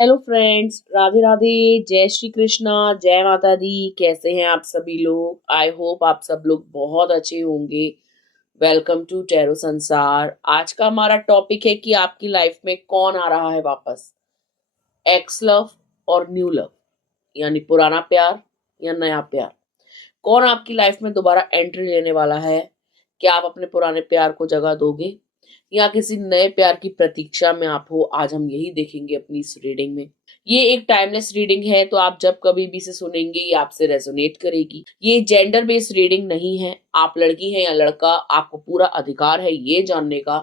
Hello friends, Radhe Radhe. जय श्री कृष्णा, जय माता दी। कैसे हैं आप सभी लोग? आई होप आप सब लोग बहुत अच्छे होंगे। वेलकम टू टैरो संसार। आज का हमारा टॉपिक है कि आपकी लाइफ में कौन आ रहा है वापस, एक्स लव और न्यू लव, यानी पुराना प्यार या नया प्यार। कौन आपकी लाइफ में दोबारा एंट्री लेने वाला है? क्या आप अपने पुराने प्यार को जगह दोगे या किसी नए प्यार की प्रतीक्षा में आप हो? आज हम यही देखेंगे अपनी इस रीडिंग में। ये एक टाइमलेस रीडिंग है, तो आप जब कभी भी इसे सुनेंगे ये आपसे रेजोनेट करेगी। ये जेंडर बेस्ड रीडिंग नहीं है। आप लड़की हैं या लड़का, आपको पूरा अधिकार है ये जानने का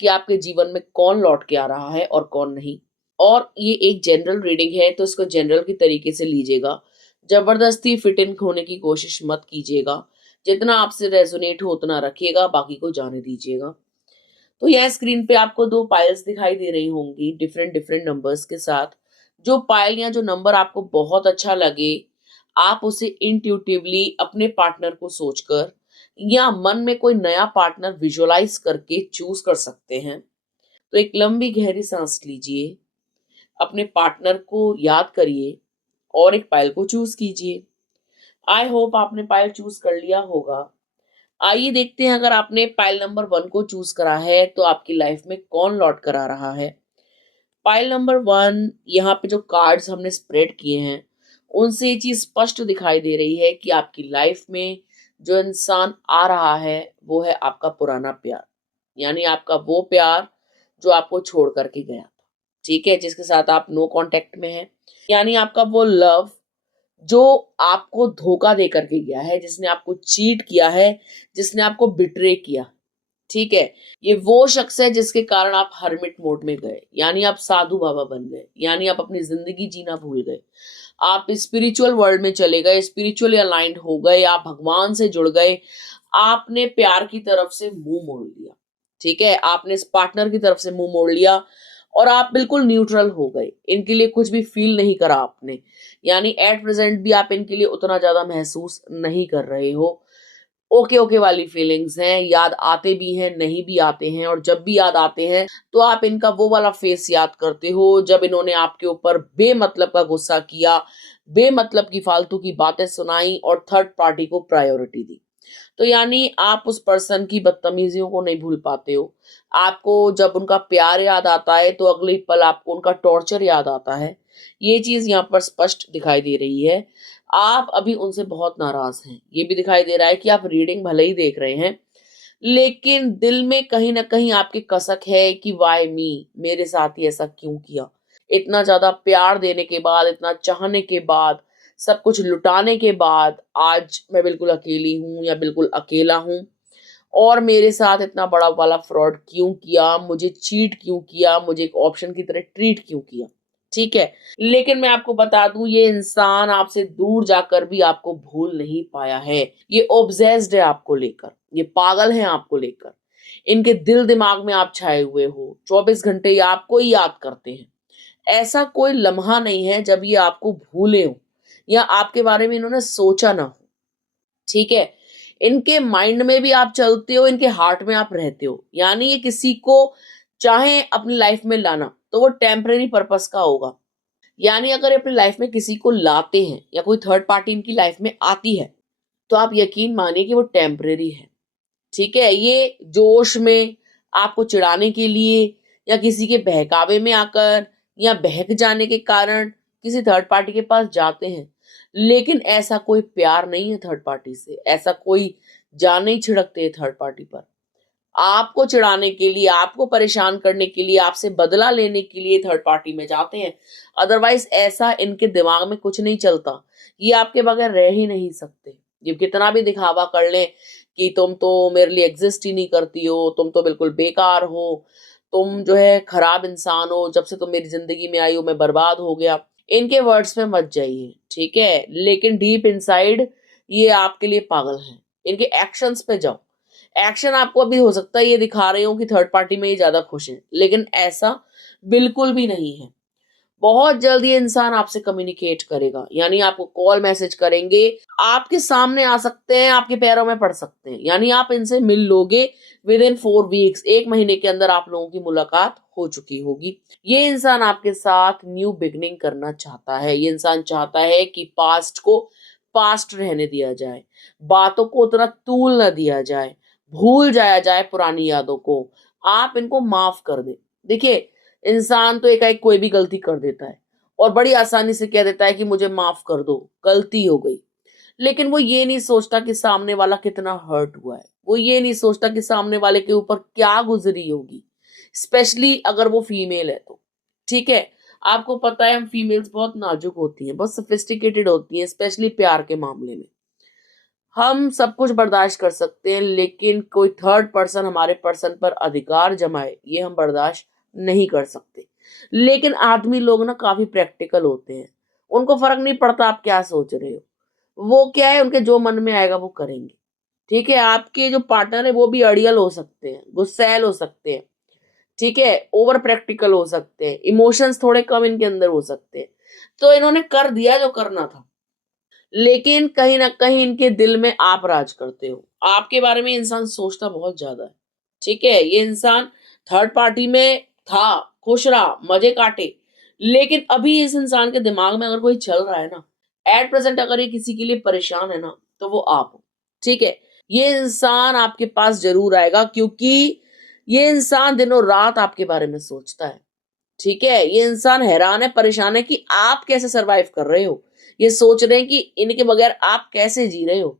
कि आपके जीवन में कौन लौट के आ रहा है और कौन नहीं। और ये एक जनरल रीडिंग है, तो इसको जनरल की तरीके से लीजिएगा। जबरदस्ती फिट इन होने की कोशिश मत कीजिएगा। जितना आपसे रेजोनेट हो उतना रखिएगा, बाकी को जाने दीजिएगा। तो यह स्क्रीन पे आपको दो पाइल्स दिखाई दे रही होंगी डिफरेंट डिफरेंट नंबर्स के साथ। जो पाइल या जो नंबर आपको बहुत अच्छा लगे, आप उसे इंट्यूटिवली अपने पार्टनर को सोचकर या मन में कोई नया पार्टनर विजुअलाइज करके चूज कर सकते हैं। तो एक लंबी गहरी सांस लीजिए, अपने पार्टनर को याद करिए और एक पाइल को चूज कीजिए। आई होप आपने पाइल चूज कर लिया होगा। आइए देखते हैं, अगर आपने पाइल नंबर 1 को चूज करा है तो आपकी लाइफ में कौन लौट कर आ रहा है। पाइल नंबर 1, यहाँ पे जो कार्ड्स हमने स्प्रेड किए हैं उनसे ये चीज स्पष्ट दिखाई दे रही है कि आपकी लाइफ में जो इंसान आ रहा है वो है आपका पुराना प्यार, यानी आपका वो प्यार जो आपको छोड़ करके गया था। ठीक है, जिसके साथ आप नो कांटेक्ट में हैं, यानी आपका वो लव जो आपको धोखा दे करके गया है, जिसने आपको चीट किया है, जिसने आपको बिट्रे किया। ठीक है, ये वो शख्स है जिसके कारण आप हर्मिट मोड में गए, यानी आप साधु बाबा बन गए, यानी आप अपनी जिंदगी जीना भूल गए। आप स्पिरिचुअल वर्ल्ड में चले गए, स्पिरिचुअली अलाइंड हो गए, आप भगवान से जुड़ गए। आपने प्यार की तरफ से मुंह मोड़ लिया। ठीक है, आपने इस पार्टनर की तरफ से मुंह मोड़ लिया और आप बिल्कुल न्यूट्रल हो गए। इनके लिए कुछ भी फील नहीं करा आपने, यानी एट प्रेजेंट भी आप इनके लिए उतना ज्यादा महसूस नहीं कर रहे हो। ओके ओके वाली फीलिंग्स हैं, याद आते भी हैं, नहीं भी आते हैं, और जब भी याद आते हैं तो आप इनका वो वाला फेस याद करते हो जब इन्होंने आपके ऊपर बेमतलब का गुस्सा किया, बेमतलब की फालतू की बातें सुनाई और थर्ड पार्टी को प्रायोरिटी दी। तो यानी आप उस पर्सन की बदतमीजियों को नहीं भूल पाते हो। आपको जब उनका प्यार याद आता है तो अगले पल आपको उनका टॉर्चर याद आता है। ये चीज यहाँ पर स्पष्ट दिखाई दे रही है। आप अभी उनसे बहुत नाराज हैं। ये भी दिखाई दे रहा है कि आप रीडिंग भले ही देख रहे हैं, लेकिन दिल में कहीं ना कहीं आपके कसक है कि वाई मी, मेरे साथ ही ऐसा क्यों किया। इतना ज्यादा प्यार देने के बाद, इतना चाहने के बाद, सब कुछ लुटाने के बाद आज मैं बिल्कुल अकेली हूं या बिल्कुल अकेला हूं। और मेरे साथ इतना बड़ा वाला फ्रॉड क्यों किया, मुझे चीट क्यों किया, मुझे एक ऑप्शन की तरह ट्रीट क्यों किया। ठीक है, लेकिन मैं आपको बता दूं, ये इंसान आपसे दूर जाकर भी आपको भूल नहीं पाया है। ये ऑब्सेस्ड है आपको लेकर, ये पागल है आपको लेकर। इनके दिल दिमाग में आप छाए हुए हो, 24 घंटे ये आपको ही याद करते हैं। ऐसा कोई लम्हा नहीं है जब ये आपको भूले हो या आपके बारे में इन्होंने सोचा ना हो। ठीक है, इनके माइंड में भी आप चलते हो, इनके हार्ट में आप रहते हो। यानी ये किसी को चाहे अपनी लाइफ में लाना तो वो टेम्परेरी पर्पस का होगा। यानी अगर ये अपनी लाइफ में किसी को लाते हैं या कोई थर्ड पार्टी इनकी लाइफ में आती है तो आप यकीन मानिए कि वो टेम्परेरी है। ठीक है, ये जोश में आपको चिढ़ाने के लिए या किसी के बहकावे में आकर या बहक जाने के कारण किसी थर्ड पार्टी के पास जाते हैं, लेकिन ऐसा कोई प्यार नहीं है थर्ड पार्टी से। ऐसा कोई जान नहीं छिड़कते थर्ड पार्टी पर। आपको चिढ़ाने के लिए, आपको परेशान करने के लिए, आपसे बदला लेने के लिए थर्ड पार्टी में जाते हैं। अदरवाइज ऐसा इनके दिमाग में कुछ नहीं चलता। ये आपके बगैर रह ही नहीं सकते। ये कितना भी दिखावा कर लें कि तुम तो मेरे लिए एग्जिस्ट ही नहीं करती हो, तुम तो बिल्कुल बेकार हो, तुम जो है खराब इंसान हो, जब से तुम मेरी जिंदगी में आई हो मैं बर्बाद हो गया। इनके वर्ड्स में मत जाइए, ठीक है, लेकिन डीप इनसाइड ये आपके लिए पागल हैं। इनके एक्शंस पे जाओ। एक्शन आपको अभी हो सकता है ये दिखा रहे हो कि थर्ड पार्टी में ये ज्यादा खुश हैं, लेकिन ऐसा बिल्कुल भी नहीं है। बहुत जल्द ये इंसान आपसे कम्युनिकेट करेगा, यानी आपको कॉल मैसेज करेंगे, आपके सामने आ सकते हैं, आपके पैरों में पड़ सकते हैं, यानी आप इनसे मिल लोगे विद इन 4 वीक्स, 1 महीने के अंदर आप लोगों की मुलाकात हो चुकी होगी। ये इंसान आपके साथ न्यू बिगनिंग करना चाहता है। ये इंसान चाहता है कि पास्ट को पास्ट रहने दिया जाए, बातों को उतना तूल न दिया जाए, भूल जाया जाए पुरानी यादों को, आप इनको माफ कर दें। देखिए, इंसान तो एकाएक कोई भी गलती कर देता है और बड़ी आसानी से कह देता है कि मुझे माफ कर दो, गलती हो गई। लेकिन वो ये नहीं सोचता कि सामने वाला कितना हर्ट हुआ है, वो ये नहीं सोचता कि सामने वाले के ऊपर क्या गुजरी होगी, स्पेशली अगर वो फीमेल है तो। ठीक है, आपको पता है हम फीमेल्स बहुत नाजुक होती हैं, बहुत सोफिस्टिकेटेड होती हैं, स्पेशली प्यार के मामले में। हम सब कुछ बर्दाश्त कर सकते हैं, लेकिन कोई थर्ड पर्सन हमारे पर्सन पर अधिकार जमाए, ये हम बर्दाश्त नहीं कर सकते। लेकिन आदमी लोग ना काफी प्रैक्टिकल होते हैं, उनको फर्क नहीं पड़ता आप क्या सोच रहे हो, वो क्या है, उनके जो मन में आएगा वो करेंगे। ठीक है, आपके जो पार्टनर है वो भी अड़ियल हो सकते हैं, गुस्सैल हो सकते हैं, ठीक है, ओवर प्रैक्टिकल हो सकते हैं, इमोशंस थोड़े कम इनके अंदर हो सकते हैं। तो इन्होंने कर दिया जो करना था, लेकिन कहीं ना कहीं इनके दिल में आप राज करते हो। आपके बारे में इंसान सोचता बहुत ज्यादा है। ठीक है, ये इंसान थर्ड पार्टी में था, खुश रहा, मजे काटे, लेकिन अभी इस इंसान के दिमाग में अगर कोई चल रहा है ना, एट प्रेजेंट अगर ये किसी के लिए परेशान है ना, तो वो आप हो। ठीक है, ये इंसान आपके पास जरूर आएगा, क्योंकि ये इंसान दिनों रात आपके बारे में सोचता है। ठीक है, ये इंसान हैरान है, परेशान है कि आप कैसे सरवाइव कर रहे हो, ये सोच रहे हैं कि इनके बगैर आप कैसे जी रहे हो,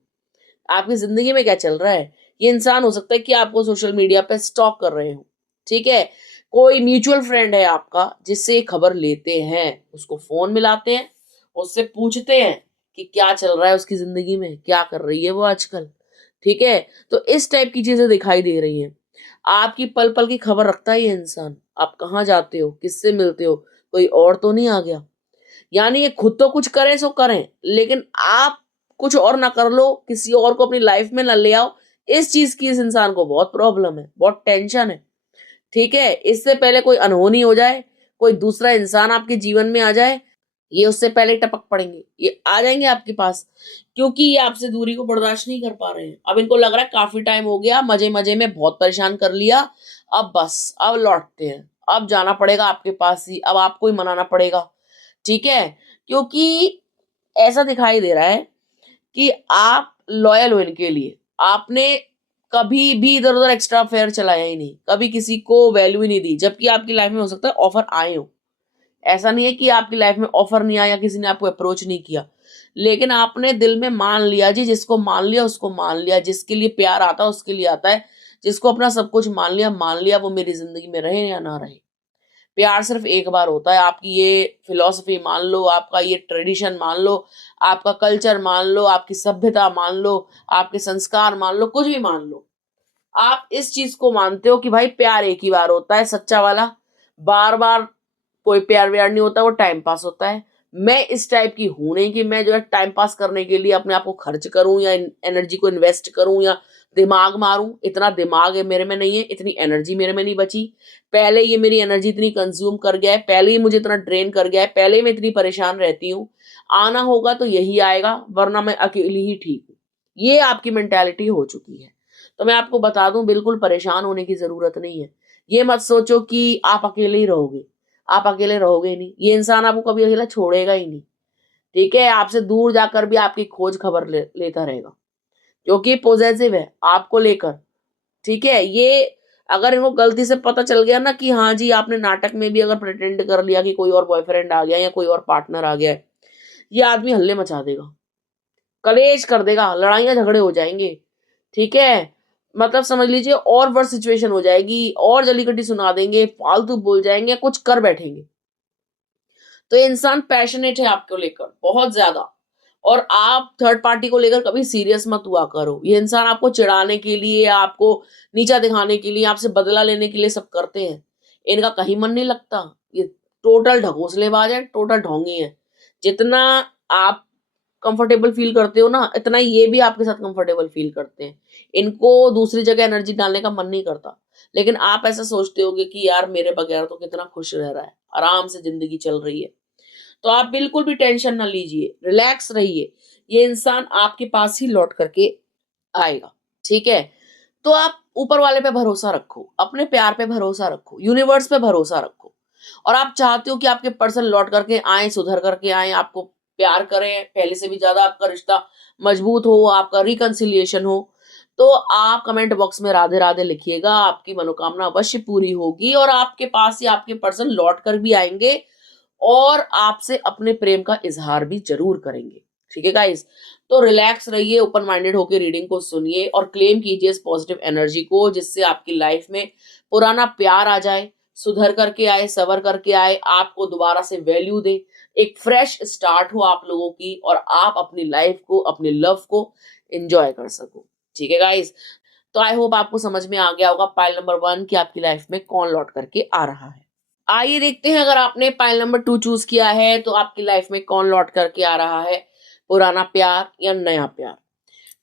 आपकी जिंदगी में क्या चल रहा है। ये इंसान हो सकता है कि आपको सोशल मीडिया पे स्टॉक कर रहे हो। ठीक है, कोई म्यूचुअल फ्रेंड है आपका जिससे ये खबर लेते हैं, उसको फोन मिलाते हैं, उससे पूछते हैं कि क्या चल रहा है उसकी जिंदगी में, क्या कर रही है वो आजकल। ठीक है, तो इस टाइप की चीजें दिखाई दे रही हैं। आपकी पल पल की खबर रखता है ये इंसान, आप कहाँ जाते हो, किससे मिलते हो, कोई और तो नहीं आ गया। यानी ये खुद तो कुछ करें सो करें, लेकिन आप कुछ और ना कर लो, किसी और को अपनी लाइफ में ना ले आओ। इस चीज की इस इंसान को बहुत प्रॉब्लम है, बहुत टेंशन है। ठीक है, इससे पहले कोई अनहोनी हो जाए, कोई दूसरा इंसान आपके जीवन में आ जाए, ये उससे पहले टपक पड़ेंगे, ये आ जाएंगे आपके पास, क्योंकि ये आपसे दूरी को बर्दाश्त नहीं कर पा रहे हैं। अब इनको लग रहा है काफी टाइम हो गया, मजे मजे में बहुत परेशान कर लिया, अब बस अब लौटते हैं, अब जाना पड़ेगा आपके पास ही, अब आपको ही मनाना पड़ेगा। ठीक है, क्योंकि ऐसा दिखाई दे रहा है कि आप लॉयल हो इनके लिए, आपने कभी भी इधर उधर एक्स्ट्रा अफेयर चलाया ही नहीं, कभी किसी को वैल्यू ही नहीं दी, जबकि आपकी लाइफ में हो सकता है ऑफर आए हो। ऐसा नहीं है कि आपकी लाइफ में ऑफर नहीं आया, किसी ने आपको अप्रोच नहीं किया, लेकिन आपने दिल में मान लिया जी, जिसको मान लिया उसको मान लिया, जिसके लिए प्यार आता है उसके लिए आता है, जिसको अपना सब कुछ मान लिया, वो मेरी जिंदगी में रहे या ना रहे। प्यार सिर्फ एक बार होता है, आपकी ये फिलॉसफी मान लो, आपका ये ट्रेडिशन मान लो, आपका कल्चर मान लो, आपकी सभ्यता मान लो, आपके संस्कार मान लो, कुछ भी मान लो, आप इस चीज को मानते हो कि भाई प्यार एक ही बार होता है सच्चा वाला, बार बार कोई प्यार व्यार नहीं होता, वो टाइम पास होता है। मैं इस टाइप की हूं नहीं कि मैं जो है टाइम पास करने के लिए अपने आप को खर्च करूं या एनर्जी को इन्वेस्ट करूं या दिमाग मारूं। इतना दिमाग है मेरे में नहीं है, इतनी एनर्जी मेरे में नहीं बची। पहले ये मेरी एनर्जी इतनी कंज्यूम कर गया है, पहले ही मुझे इतना ड्रेन कर गया है, पहले ही मैं इतनी परेशान रहती हूँ। आना होगा तो यही आएगा, वरना मैं अकेली ही ठीक हूँ। ये आपकी मेंटेलिटी हो चुकी है। तो मैं आपको बता दूं, बिल्कुल परेशान होने की जरूरत नहीं है। ये मत सोचो कि आप अकेले ही रहोगे, आप अकेले रहोगे ही नहीं, ये इंसान आपको कभी अकेला छोड़ेगा ही नहीं। ठीक है, आपसे दूर जाकर भी आपकी खोज खबर लेता रहेगा, क्योंकि पॉजिटिव है आपको लेकर। ठीक है, ये अगर इनको गलती से पता चल गया ना कि हाँ जी, आपने नाटक में भी अगर प्रिटेंड कर लिया कि कोई और बॉयफ्रेंड आ गया या कोई और पार्टनर आ गया है, ये आदमी हल्ले मचा देगा, कलेश कर देगा, लड़ाइयां झगड़े हो जाएंगे। ठीक है, मतलब समझ लीजिए और वर्स सिचुएशन हो जाएगी, और जली कटी सुना देंगे, फालतू बोल जाएंगे, कुछ कर बैठेंगे। तो ये इंसान पैशनेट है आपको लेकर बहुत ज्यादा, और आप थर्ड पार्टी को लेकर कभी सीरियस मत हुआ करो। ये इंसान आपको चिढ़ाने के लिए, आपको नीचा दिखाने के लिए, आपसे बदला लेने के लिए सब करते हैं। इनका कहीं मन नहीं लगता, ये टोटल ढकोसलेबाज है, टोटल ढोंगी है। जितना आप कंफर्टेबल फील करते हो ना, इतना ये भी आपके साथ कंफर्टेबल फील करते हैं। इनको दूसरी जगह एनर्जी डालने का मन नहीं करता, लेकिन आप ऐसा सोचते होगे कि यार मेरे बगैर तो कितना खुश रह रहा है, आराम से जिंदगी चल रही है। तो आप बिल्कुल भी टेंशन ना लीजिए, रिलैक्स रहिए, ये इंसान आपके पास ही लौट करके आएगा। ठीक है, तो आप ऊपर वाले पे भरोसा रखो, अपने प्यार पे भरोसा रखो, यूनिवर्स पे भरोसा रखो। और आप चाहते हो कि आपके पर्सन लौट करके आए, सुधर करके आए, आपको प्यार करें, पहले से भी ज्यादा आपका रिश्ता मजबूत हो, आपका रिकंसिलिएशन हो, तो आप कमेंट बॉक्स में राधे राधे लिखिएगा। आपकी मनोकामना अवश्य पूरी होगी और आपके पास ही आपके पर्सन लौट कर भी आएंगे और आपसे अपने प्रेम का इजहार भी जरूर करेंगे। ठीक है गाइस, तो रिलैक्स रहिए, ओपन माइंडेड होकर रीडिंग को सुनिए और क्लेम कीजिए इस पॉजिटिव एनर्जी को, जिससे आपकी लाइफ में पुराना प्यार आ जाए, सुधर करके आए, सवर करके आए, आपको दोबारा से वैल्यू दे, एक फ्रेश स्टार्ट हो आप लोगों की और आप अपनी लाइफ को, अपने लव को एंजॉय कर सको। ठीक है गाइस, तो आई होप आपको समझ में आ गया होगा पाइल नंबर 1 कि आपकी लाइफ में कौन लौट करके आ रहा है। आइए देखते हैं, अगर आपने पाइल नंबर 2 चूज किया है तो आपकी लाइफ में कौन लौट करके आ रहा है, पुराना प्यार या नया प्यार।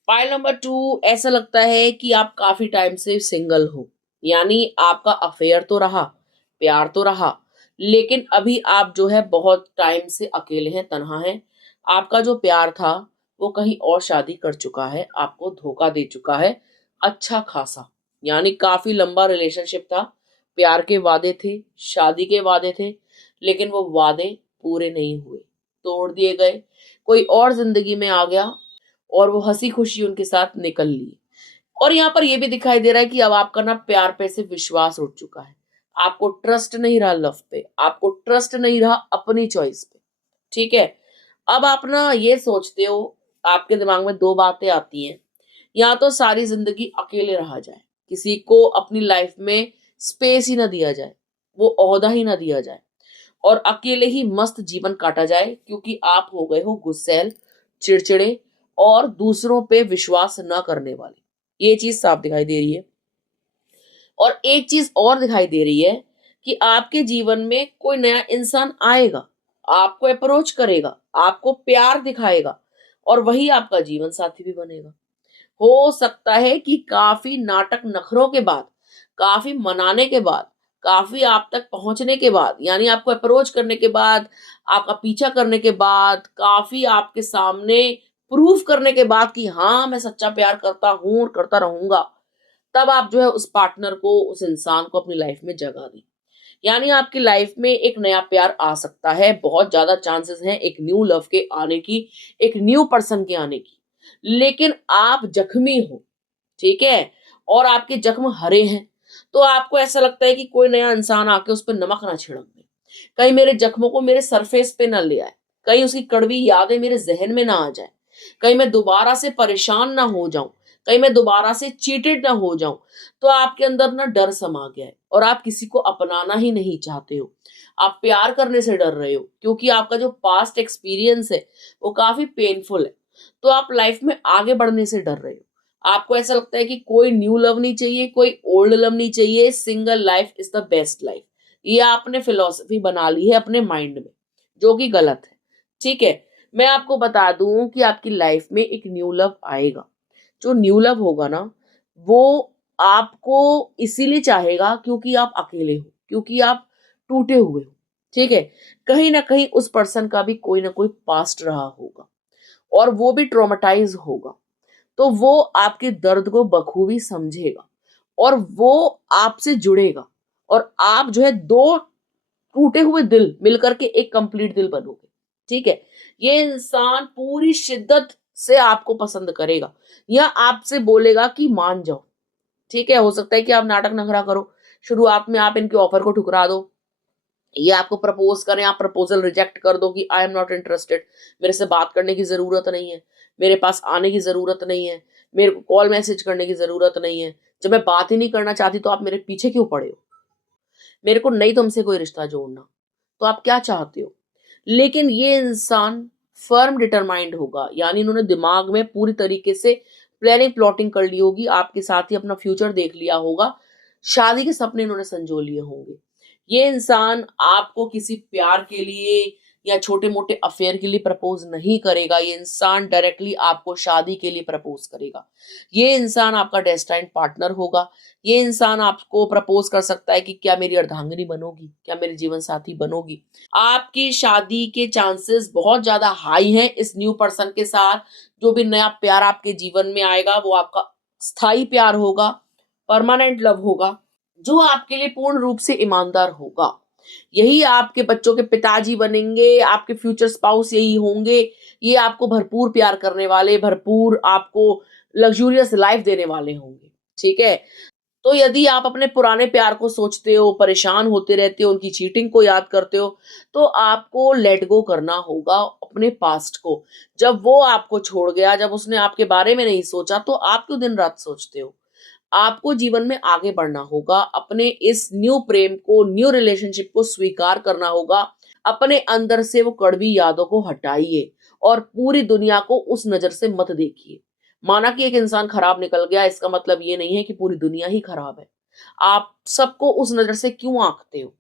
पाइल नंबर 2, ऐसा लगता है कि आप काफी टाइम से सिंगल हो, यानी आपका अफेयर तो रहा, प्यार तो रहा, लेकिन अभी आप जो है बहुत टाइम से अकेले हैं, तन्हा हैं। आपका जो प्यार था वो कहीं और शादी कर चुका है, आपको धोखा दे चुका है अच्छा खासा, यानी काफी लंबा रिलेशनशिप था, प्यार के वादे थे, शादी के वादे थे, लेकिन वो वादे पूरे नहीं हुए, तोड़ दिए गए, कोई और जिंदगी में आ गया और वो हंसी खुशी उनके साथ निकल ली। और यहाँ पर ये भी दिखाई दे रहा है कि अब आपका ना प्यार पे से विश्वास उठ चुका है, आपको ट्रस्ट नहीं रहा लव पे, आपको ट्रस्ट नहीं रहा अपनी चॉइस पे। ठीक है, अब आप ना ये सोचते हो, आपके दिमाग में दो बातें आती हैं, या तो सारी जिंदगी अकेले रहा जाए, किसी को अपनी लाइफ में स्पेस ही ना दिया जाए, वो ओहदा ही ना दिया जाए और अकेले ही मस्त जीवन काटा जाए, क्योंकि आप हो गए हो गुस्सैल, चिड़चिड़े और दूसरों पे विश्वास न करने वाले। ये चीज साफ दिखाई दे रही है। और एक चीज और दिखाई दे रही है कि आपके जीवन में कोई नया इंसान आएगा, आपको अप्रोच करेगा, आपको प्यार दिखाएगा और वही आपका जीवन साथी भी बनेगा। हो सकता है कि काफी नाटक नखरों के बाद, काफी मनाने के बाद, काफी आप तक पहुंचने के बाद, यानी आपको अप्रोच करने के बाद, आपका पीछा करने के बाद, काफी आपके सामने प्रूफ करने के बाद कि हाँ मैं सच्चा प्यार करता हूं और करता रहूंगा, तब आप जो है उस पार्टनर को, उस इंसान को अपनी लाइफ में जगह दें। यानी आपकी लाइफ में एक नया प्यार आ सकता है, बहुत ज्यादा चांसेस हैं एक न्यू लव के आने की, एक न्यू पर्सन के आने की, लेकिन आप जख्मी हो। ठीक है, और आपके जख्म हरे हैं, तो आपको ऐसा लगता है कि कोई नया इंसान आके उस पर नमक ना छिड़क दे, कहीं मेरे जख्मों को मेरे सरफेस पे ना ले आए, कहीं उसकी कड़वी यादें मेरे जहन में ना आ जाए, कहीं मैं दोबारा से परेशान ना हो जाऊं, कहीं मैं दोबारा से चीटेड ना हो जाऊं। तो आपके अंदर ना डर समा गया है और आप किसी को अपनाना ही नहीं चाहते हो, आप प्यार करने से डर रहे हो, क्योंकि आपका जो पास्ट एक्सपीरियंस है वो काफी पेनफुल है। तो आप लाइफ में आगे बढ़ने से डर रहे हो, आपको ऐसा लगता है कि कोई न्यू लव नहीं चाहिए, कोई ओल्ड लव नहीं चाहिए, single life is the best life. ये आपने फिलॉसफी बना ली है अपने माइंड में, जो कि गलत है। ठीक है, मैं आपको बता दूं कि आपकी लाइफ में एक न्यू लव आएगा। जो न्यू लव होगा ना, वो आपको इसीलिए चाहेगा क्योंकि आप अकेले हो, क्योंकि आप टूटे हुए हो। ठीक है, कहीं ना कहीं उस पर्सन का भी कोई ना कोई पास्ट रहा होगा और वो भी ट्रॉमेटाइज होगा, तो वो आपके दर्द को बखूबी समझेगा और वो आपसे जुड़ेगा और आप जो है दो टूटे हुए दिल मिलकर के एक कंप्लीट दिल बनोगे। ठीक है, ये इंसान पूरी शिद्दत से आपको पसंद करेगा या आपसे बोलेगा कि मान जाओ। ठीक है, हो सकता है कि आप नाटक नखरा करो, शुरुआत में आप इनके ऑफर को ठुकरा दो, ये आपको प्रपोज करें, आप प्रपोजल रिजेक्ट कर दो कि आई एम नॉट इंटरेस्टेड, मेरे से बात करने की जरूरत नहीं है, मेरे पास आने की जरूरत नहीं है, मेरे को कॉल मैसेज करने की जरूरत नहीं है, जब मैं बात ही नहीं करना चाहती तो आप मेरे पीछे क्यों पड़े हो, मेरे को नहीं तुमसे कोई रिश्ता जोड़ना, तो आप क्या चाहते हो। लेकिन ये इंसान फर्म डिटरमाइंड होगा, यानी इन्होंने दिमाग में पूरी तरीके से प्लानिंग प्लॉटिंग कर ली होगी, आपके साथ ही अपना फ्यूचर देख लिया होगा, शादी के सपने इन्होंने संजो लिए होंगे। ये इंसान आपको किसी प्यार के लिए, या छोटे मोटे अफेयर के लिए प्रपोज नहीं करेगा। ये इंसान डायरेक्टली आपको शादी के लिए प्रपोज करेगा। ये इंसान आपका डेस्टाइन्ड पार्टनर होगा। ये इंसान आपको प्रपोज कर सकता है कि क्या मेरी अर्धांगिनी बनोगी, क्या मेरी जीवन साथी बनोगी। आपकी शादी के चांसेस बहुत ज्यादा हाई हैं इस न्यू पर्सन के साथ। जो भी नया प्यार आपके जीवन में आएगा वो आपका स्थायी प्यार होगा, परमानेंट लव होगा, जो आपके लिए पूर्ण रूप से ईमानदार होगा। यही आपके बच्चों के पिताजी बनेंगे, आपके फ्यूचर स्पाउस यही होंगे। ये आपको भरपूर प्यार करने वाले, भरपूर आपको लग्जूरियस लाइफ देने वाले होंगे। ठीक है, तो यदि आप अपने पुराने प्यार को सोचते हो, परेशान होते रहते हो, उनकी चीटिंग को याद करते हो, तो आपको लेट गो करना होगा अपने पास्ट को। जब वो आपको छोड़ गया, जब उसने आपके बारे में नहीं सोचा, तो आप क्यों दिन रात सोचते हो। आपको जीवन में आगे बढ़ना होगा, अपने इस न्यू प्रेम को, न्यू रिलेशनशिप को स्वीकार करना होगा। अपने अंदर से वो कड़वी यादों को हटाइए और पूरी दुनिया को उस नजर से मत देखिए। माना कि एक इंसान खराब निकल गया, इसका मतलब ये नहीं है कि पूरी दुनिया ही खराब है। आप सबको उस नजर से क्यों आंकते हो।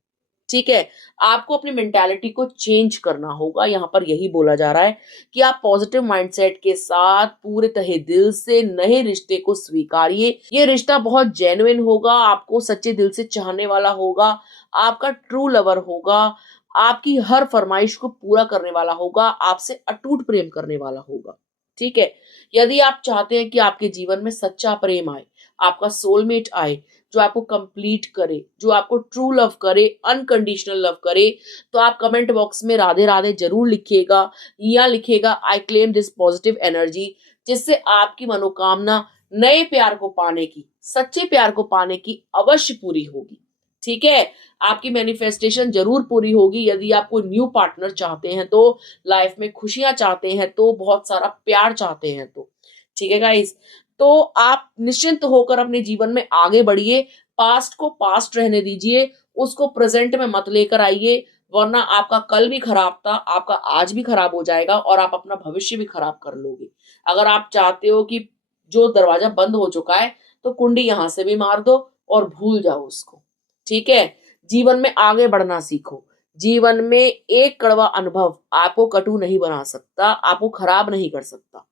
ठीक है, आपको अपनी मेंटालिटी को चेंज करना होगा। यहाँ पर यही बोला जा रहा है कि आप पॉजिटिव माइंडसेट के साथ पूरे तहे दिल से नए रिश्ते को स्वीकारिए। ये रिश्ता बहुत जेन्युइन होगा, आपको सच्चे दिल से चाहने वाला होगा, आपका ट्रू लवर होगा, आपकी हर फरमाइश को पूरा करने वाला होगा, आपसे अटूट प्रेम करने वाला होगा। ठीक है, यदि आप चाहते हैं कि आपके जीवन में सच्चा प्रेम आए, आपका सोलमेट आए, जो आपको कंप्लीट करे, जो आपको ट्रू लव करे, अनकंडीशनल लव करे, तो आप कमेंट बॉक्स में राधे राधे जरूर लिखिएगा या लिखिएगा I claim this positive energy, जिससे आपकी मनोकामना नए प्यार को पाने की, सच्चे प्यार को पाने की अवश्य पूरी होगी। ठीक है, आपकी मैनिफेस्टेशन जरूर पूरी होगी। यदि आप कोई न्यू पार्टनर चाहते हैं, तो लाइफ में खुशियां चाहते हैं, तो बहुत सारा प्यार चाहते हैं, तो ठीक है गाइस, तो आप निश्चिंत होकर अपने जीवन में आगे बढ़िए। पास्ट को पास्ट रहने दीजिए, उसको प्रेजेंट में मत लेकर आइए, वरना आपका कल भी खराब था, आपका आज भी खराब हो जाएगा और आप अपना भविष्य भी खराब कर लोगे। अगर आप चाहते हो कि जो दरवाजा बंद हो चुका है, तो कुंडी यहां से भी मार दो और भूल जाओ उसको। ठीक है, जीवन में आगे बढ़ना सीखो। जीवन में एक कड़वा अनुभव आपको कटु नहीं बना सकता, आपको खराब नहीं कर सकता।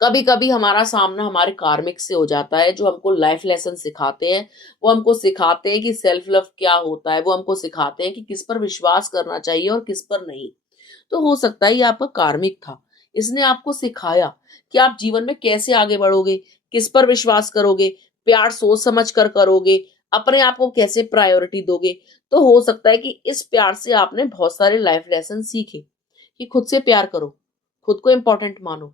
कभी कभी हमारा सामना हमारे कार्मिक से हो जाता है, जो हमको लाइफ लेसन सिखाते हैं। वो हमको सिखाते हैं कि सेल्फ लव क्या होता है, वो हमको सिखाते हैं कि किस पर विश्वास करना चाहिए और किस पर नहीं। तो हो सकता है ये आपका कार्मिक था, इसने आपको सिखाया कि आप जीवन में कैसे आगे बढ़ोगे, किस पर विश्वास करोगे, प्यार सोच समझ कर करोगे, अपने आप को कैसे प्रायोरिटी दोगे। तो हो सकता है कि इस प्यार से आपने बहुत सारे लाइफ लेसन सीखे कि खुद से प्यार करो, खुद को इंपॉर्टेंट मानो।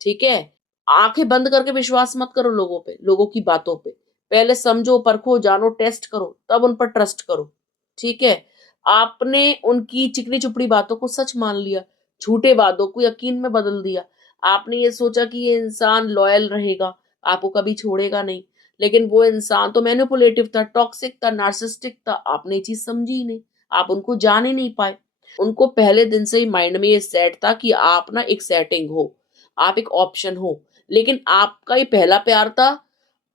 ठीक है, आंखें बंद करके विश्वास मत करो लोगों पे, लोगों की बातों पे। पहले समझो, परखो, जानो, टेस्ट करो, तब उन पर ट्रस्ट करो। ठीक है, आपने उनकी चिकनी चुपड़ी बातों को सच मान लिया, झूठे वादों को यकीन में बदल दिया। आपने ये सोचा कि ये इंसान लॉयल रहेगा, आपको कभी छोड़ेगा नहीं, लेकिन वो इंसान तो मैनिपुलेटिव था, टॉक्सिक था, नार्सिसिस्टिक था। आपने ये चीज समझी ही नहीं, आप उनको जान ही नहीं पाए। उनको पहले दिन से ही माइंड में ये सेट था कि आप ना एक सेटिंग हो, आप एक ऑप्शन हो, लेकिन आपका ये पहला प्यार था,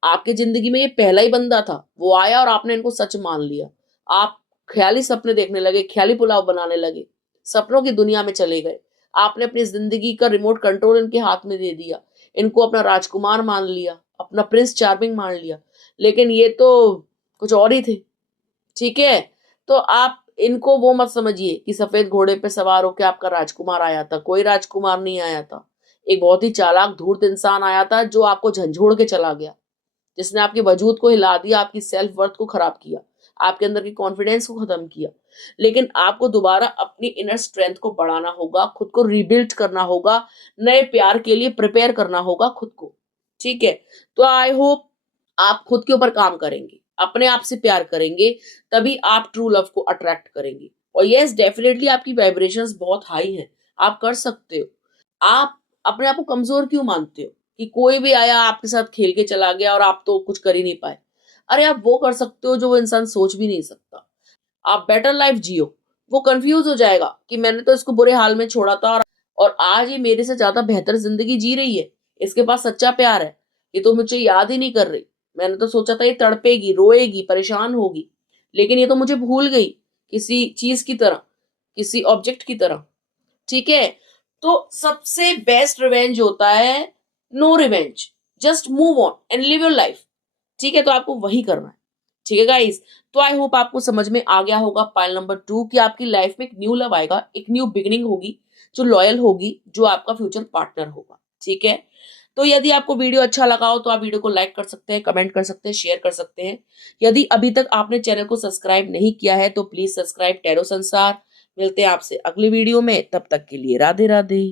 आपकी जिंदगी में ये पहला ही बंदा था। वो आया और आपने इनको सच मान लिया। आप ख्याली सपने देखने लगे, ख्याली पुलाव बनाने लगे, सपनों की दुनिया में चले गए। आपने अपनी जिंदगी का रिमोट कंट्रोल इनके हाथ में दे दिया, इनको अपना राजकुमार मान लिया, अपना प्रिंस चार्मिंग मान लिया, लेकिन ये तो कुछ और ही थे। ठीक है, तो आप इनको वो मत समझिए कि सफेद घोड़े पे सवार होकर आपका राजकुमार आया था। कोई राजकुमार नहीं आया था, एक बहुत ही चालाक धूर्त इंसान आया था, जो आपको झंझोड़ के चला गया, जिसने आपके वजूद को हिला दिया, आपकी सेल्फ वर्थ को खराब किया, आपके अंदर की कॉन्फिडेंस को खत्म किया। लेकिन आपको दोबारा अपनी इनर स्ट्रेंथ को बढ़ाना होगा, खुद को रिबिल्ड करना होगा, नए प्यार के लिए प्रिपेयर करना होगा खुद को। ठीक है, तो आई होप आप खुद के ऊपर काम करेंगे, अपने आप से प्यार करेंगे, तभी आप ट्रू लव को अट्रैक्ट करेंगे। और यस, डेफिनेटली आपकी वाइब्रेशंस बहुत हाई हैं, आप कर सकते हो। आप अपने आप को कमजोर क्यों मानते हो कि कोई भी आया आपके साथ खेल के चला गया और आप तो कुछ कर ही नहीं पाए। अरे आप वो कर सकते हो जो वो इंसान सोच भी नहीं सकता। आप बेटर लाइफ जियो। वो कंफ्यूज हो जाएगा कि मैंने तो इसको बुरे हाल में छोड़ा था और आज ये मेरे से ज्यादा बेहतर जिंदगी जी रही है, इसके पास सच्चा प्यार है, ये तो मुझे याद ही नहीं कर रही। मैंने तो सोचा था ये तड़पेगी, रोएगी, परेशान होगी, लेकिन ये तो मुझे भूल गई, किसी चीज की तरह, किसी ऑब्जेक्ट की तरह। ठीक है? तो सबसे बेस्ट रिवेंज होता है no revenge, just move on and live your life. ठीक है? तो आपको वही करना है। ठीक है गाइस? तो आई होप आपको समझ में आ गया होगा पाइल नंबर 2 कि आपकी लाइफ में एक न्यू लव आएगा, एक न्यू बिगिनिंग होगी, जो लॉयल होगी, जो आपका फ्यूचर पार्टनर होगा। ठीक है? तो यदि आपको वीडियो अच्छा लगा हो तो आप वीडियो को लाइक कर सकते हैं, कमेंट कर सकते हैं, शेयर कर सकते हैं। यदि अभी तक आपने चैनल को सब्सक्राइब नहीं किया है तो प्लीज सब्सक्राइब टैरो संसार। मिलते हैं आपसे अगली वीडियो में, तब तक के लिए राधे राधे।